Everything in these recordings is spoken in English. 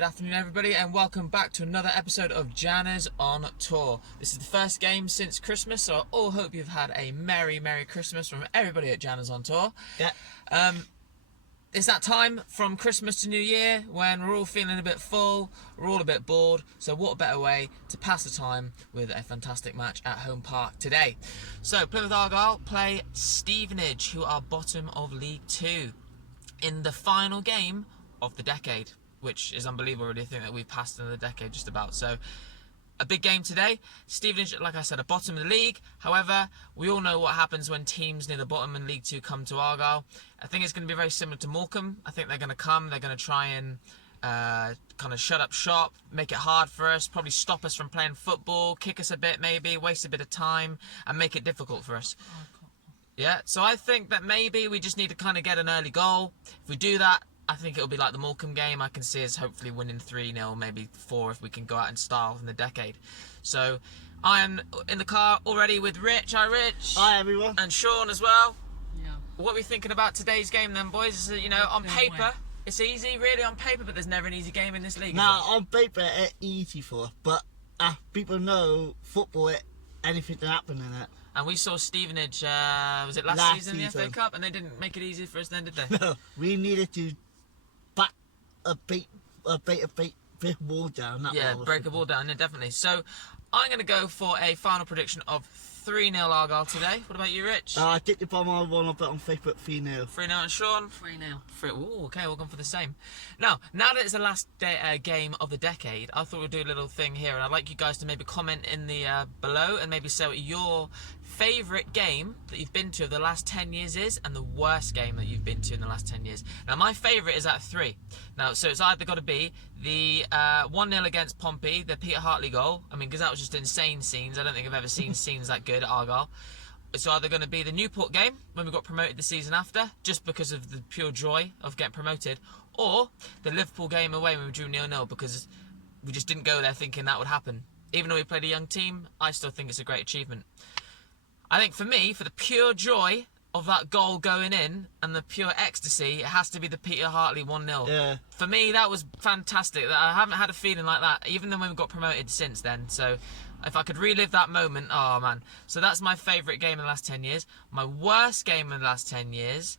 Good afternoon, everybody, and welcome back to another episode of Janners on Tour. This is the first game since Christmas, so I all hope you've had a Merry Christmas from everybody at Janners on Tour. Yeah. It's that time from Christmas to New Year when we're all feeling a bit full, we're all a bit bored, so what a better way to pass the time with a fantastic match at home park today. So, Plymouth Argyle play Stevenage, who are bottom of League 2, in the final game of the decade, which is unbelievable. I really think that we've passed another decade just about. So a big game today. Stevenage, like I said, are bottom of the league. However, we all know what happens when teams near the bottom in League 2 come to Argyle. I think it's going to be very similar to Morecambe. I think they're going to come, they're going to try and kind of shut up shop, make it hard for us, probably stop us from playing football, kick us a bit maybe, waste a bit of time and make it difficult for us. Yeah, so I think that maybe we just need to kind of get an early goal. If we do that, I think it'll be like the Morecambe game. I can see us hopefully winning 3-0, maybe 4 if we can go out in style in the decade. So I am in the car already with Rich. Hi, Rich. Hi, everyone. And Sean as well. Yeah. What are we thinking about today's game then, boys? Is that, you know, on paper, it's easy really on paper, but there's never an easy game in this league. Now, on paper, it's easy for us, but people know football, anything can happen in it. And we saw Stevenage, was it last season in the FA Cup? And they didn't make it easy for us then, did they? No, we needed to back a bit wall down. Yeah, break a ball down, yeah, definitely. So I'm going to go for a final prediction of 3-0 Argyle today. What about you, Rich? I did the bomb I won a bit on Facebook 3-0. 3-0 and Sean? 3-0. Ooh, okay, we'll go for the same. Now that it's the last game of the decade, I thought we'd do a little thing here, and I'd like you guys to maybe comment in the below and maybe say what your favourite game that you've been to of the last 10 years is, and the worst game that you've been to in the last 10 years. Now, my favourite is at 3. Now, so it's either got to be the 1-0 against Pompey, the Peter Hartley goal. I mean, because that was just insane scenes. I don't think I've ever seen scenes that good at Argyle. It's either going to be the Newport game when we got promoted the season after, just because of the pure joy of getting promoted, or the Liverpool game away when we drew 0-0, because we just didn't go there thinking that would happen. Even though we played a young team, I still think it's a great achievement. I think for me, for the pure joy of that goal going in and the pure ecstasy, it has to be the Peter Hartley 1-0. Yeah. For me, that was fantastic. I haven't had a feeling like that, even though we got promoted since then. So if I could relive that moment, oh man. So that's my favourite game in the last 10 years. My worst game in the last 10 years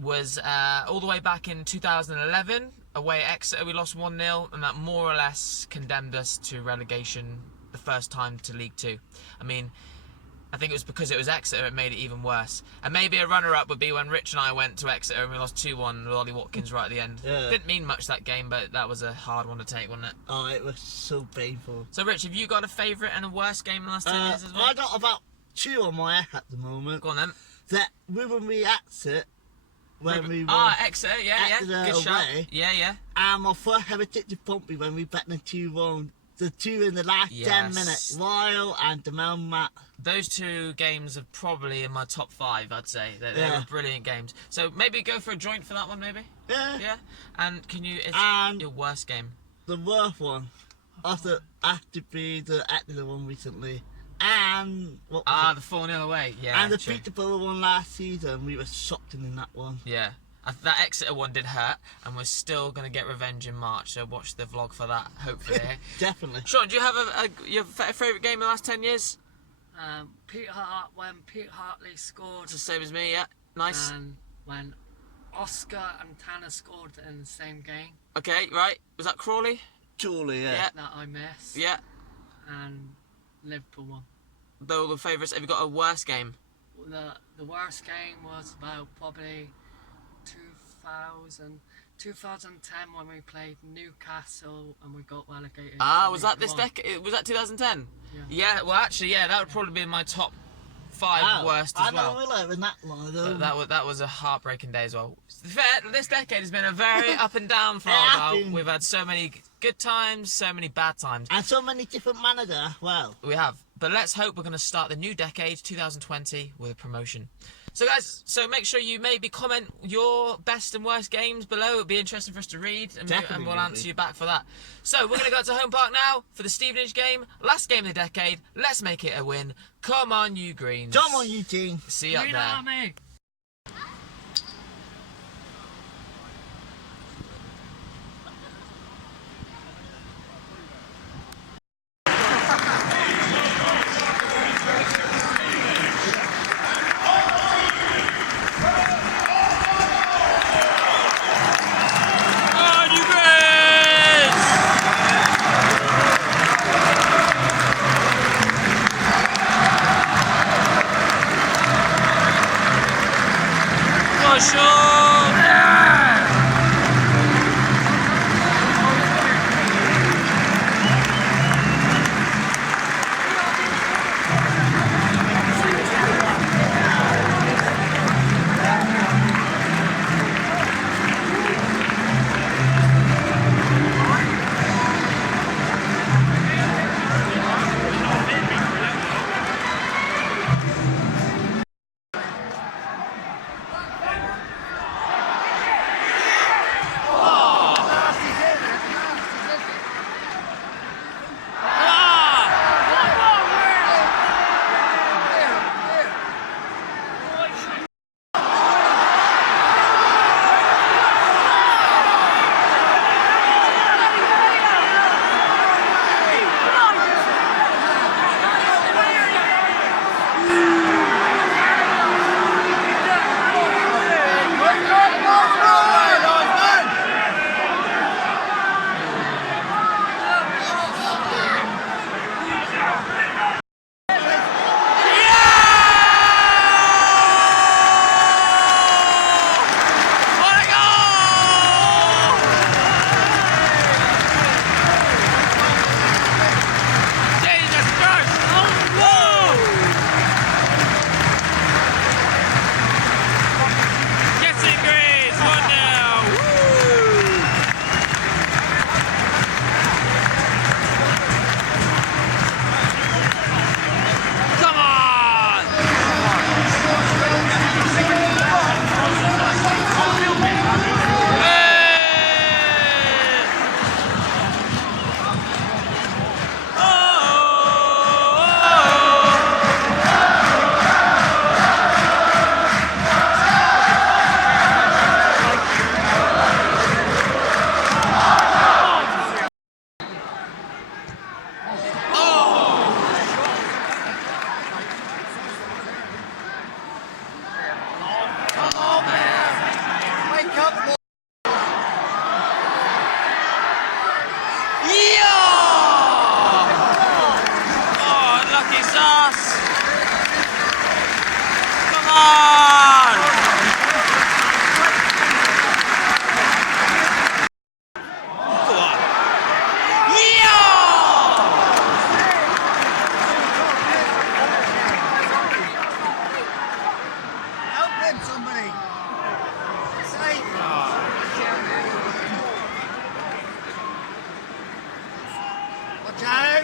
was all the way back in 2011, away at Exeter. We lost 1-0, and that more or less condemned us to relegation the first time to League 2. I mean, I think it was because it was Exeter, it made it even worse. And maybe a runner-up would be when Rich and I went to Exeter and we lost 2-1 with Ollie Watkins right at the end. Yeah. Didn't mean much that game, but that was a hard one to take, wasn't it? Oh, it was so painful. So, Rich, have you got a favourite and a worst game in the last 10 years as well? I got about 2 on my head at the moment. Go on then. That when we exit, when we were Exeter, yeah. Good shot. Yeah. And my first ever tick to Pompey when we bet the 2-1. The 2 in the last 10 minutes, Lyle and Demel Matt. Those 2 games are probably in my top 5, I'd say. They were brilliant games. So maybe go for a joint for that one, maybe? Yeah. And can you, your worst game? The worst one, have to be the Exeter one recently. And what was the 4-0 away, yeah. And the Peterborough one last season, we were shocked in that one. Yeah. That Exeter one did hurt, and we're still going to get revenge in March, so watch the vlog for that, hopefully. Definitely. Sean, do you have your favourite game in the last 10 years? When Peter Hartley scored. It's the same as me, yeah. Nice. And when Oscar and Tanner scored in the same game. Okay, right. Was that Crawley? Surely, yeah. That I missed. Yeah. And Liverpool won. Those are the favourites. Have you got a worst game? The worst game was about probably 2010 when we played Newcastle and we got relegated. Was that this decade? Was that 2010? Yeah. Well, actually, yeah, that would probably be in my top 5 worst as well. I don't really that long though. That was a heartbreaking day as well. This decade has been a very up and down for Argyle. We've had so many good times, so many bad times. And so many different managers as well. We have. But let's hope we're going to start the new decade, 2020, with a promotion. So guys, make sure you maybe comment your best and worst games below. It'll be interesting for us to read, and we'll answer you back for that. So we're going to go to home park now for the Stevenage game. Last game of the decade. Let's make it a win. Come on, you Greens. Come on, you team. See you up Green there. Army. Watch out!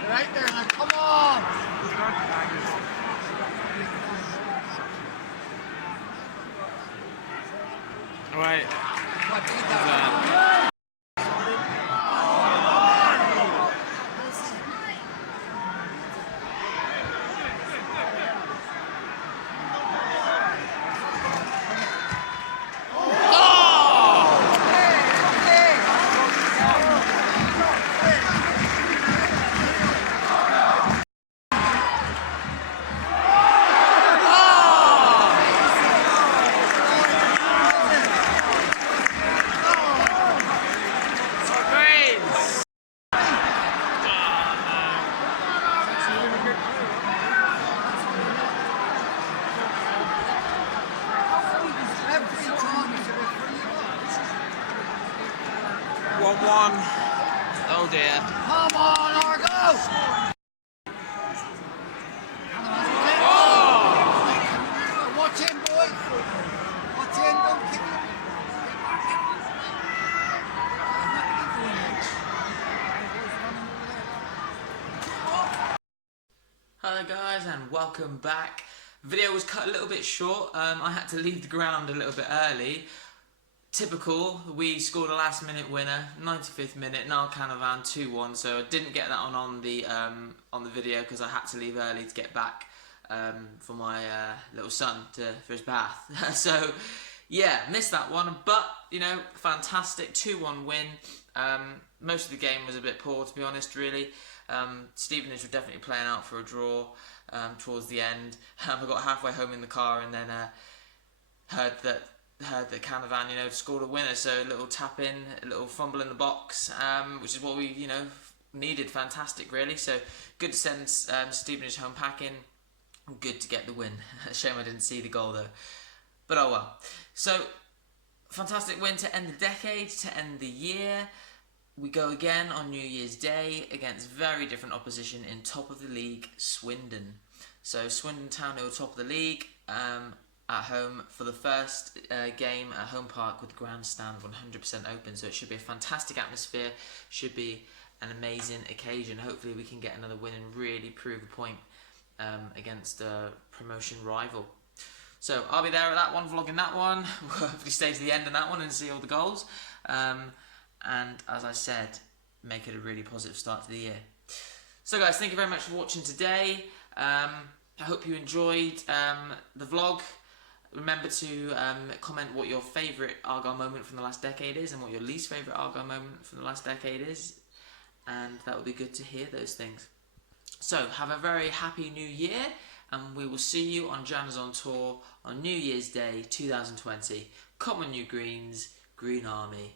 You're right there now, come on! Right. One. Oh dear. Come on, Argyle! Oh! Watch him, boys! Watch him, don't kick him! Hello guys and welcome back. Video was cut a little bit short. I had to leave the ground a little bit early. Typical, we scored a last minute winner, 95th minute, Niall Canavan 2-1, so I didn't get that on the video because I had to leave early to get back for my little son for his bath. So yeah, missed that one, but you know, fantastic 2-1 win. Most of the game was a bit poor, to be honest, really. Stevenage were definitely playing out for a draw towards the end. I got halfway home in the car and then heard that Canavan, you know, scored a winner. So a little tap in, a little fumble in the box, which is what we, you know, needed. Fantastic, really. So good to send Stevenage home packing. Good to get the win. Shame I didn't see the goal though. But oh well. So fantastic win to end the decade, to end the year. We go again on New Year's Day against very different opposition in top of the league, Swindon. So Swindon Town, who are top of the league, at home for the first game at Home Park with the grandstand 100% open. So it should be a fantastic atmosphere, should be an amazing occasion. Hopefully we can get another win and really prove a point against a promotion rival. So I'll be there at that one, vlogging that one. We'll hopefully stay to the end of that one and see all the goals. And as I said, make it a really positive start to the year. So guys, thank you very much for watching today. I hope you enjoyed the vlog. Remember to comment what your favourite Argyle moment from the last decade is and what your least favourite Argyle moment from the last decade is. And that would be good to hear those things. So have a very happy new year, and we will see you on Jams on Tour on New Year's Day 2020. Come on you Greens, Green Army.